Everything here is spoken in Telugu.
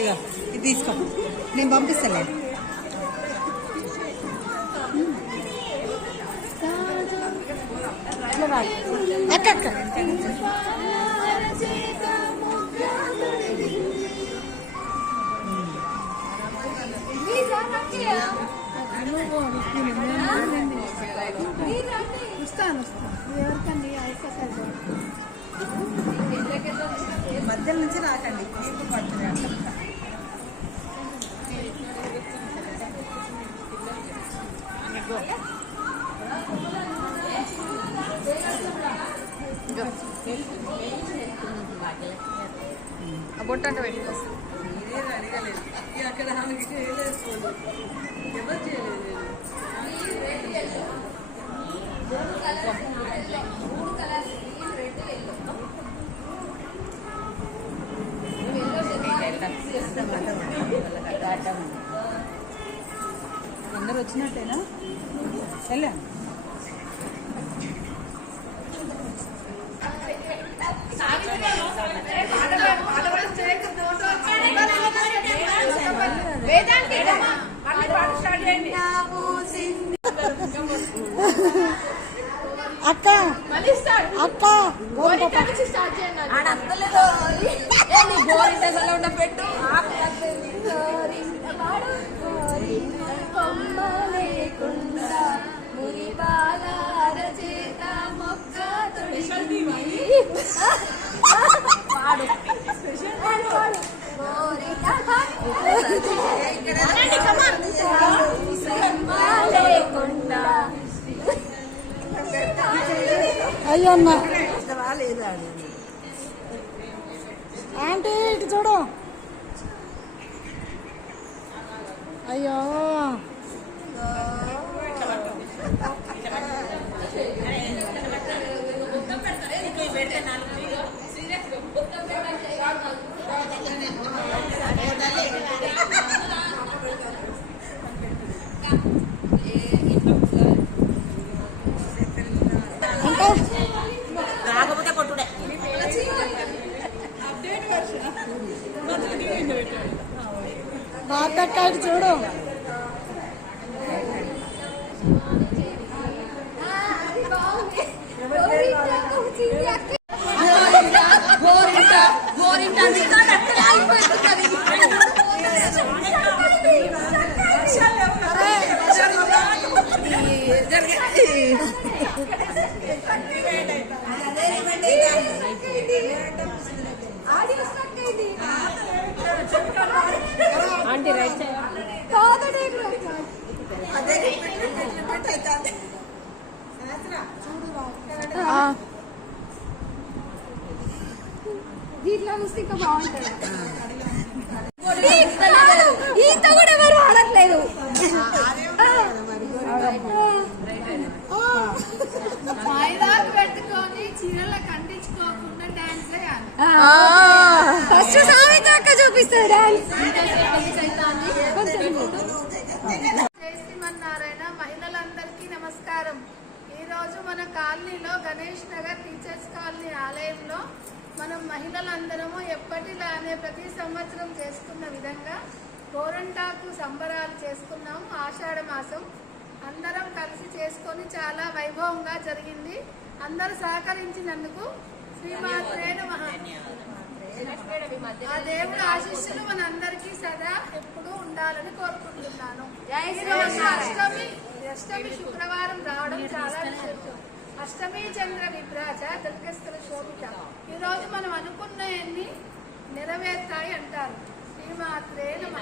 ఇక ఇది తీసుకో. నేను పంపిస్తాలే. అక్క అక్క. వస్తాను ఎవరికండి మధ్య నుంచి రాకండి. వీపు పడుతుంది బొట్టంట పెట్టుకో అక్కడ ఆమెకి చేయలేదు ఎవరు చేయలేదు? అందరు వచ్చినట్టేనా? వెళ్ళా. అక్క. అక్క. పెట్టు. అయ్యమ్మ ఆంటీ ఇటు చూడు. అయ్యో. ಕೊಟ್ಟೆ ಕೊಟ್ಟುಡೆ ಮಾತಾಡ್ತಾಡ್ ಚೂಡು ಹಾ ಬಾವು చూస్తే ఇంకా బాగుంటుంది ఈత కూడా ఎవరు ఆడట్లేదు పెట్టుకొని చీరల కంటించుకోకుండా డాన్స్ ఫస్ట్ సామెత అక్క చూపిస్తారు డాన్స్ జై శ్రీమన్నారాయణ మహిళలందరికీ నమస్కారం ఈరోజు మన కాలనీలో గణేష్ నగర్ టీచర్స్ కాలనీ ఆలయంలో మనం మహిళలందరము ఎప్పటిలానే ప్రతి సంవత్సరం చేసుకున్న విధంగా గోరంటాకు సంబరాలు చేసుకున్నాము ఆషాఢ మాసం. అందరం కలిసి చేసుకొని చాలా వైభవంగా జరిగింది. అందరూ సహకరించినందుకు శ్రీమాత్రే నమః. ఆ దేవుడు ఆశీస్సులు మనందరికీ సదా ఎప్పుడూ ఉండాలని కోరుకుంటున్నాను. అష్టమి అష్టమి శుక్రవారం రావడం చాలా విశేషం. అష్టమి చంద్ర విభ్రాజ దుర్గస్థుల శోభిత. ఈ రోజు మనం అనుకున్నవన్నీ నెరవేర్తాయి అంటారు. శ్రీమాత్రే నమ.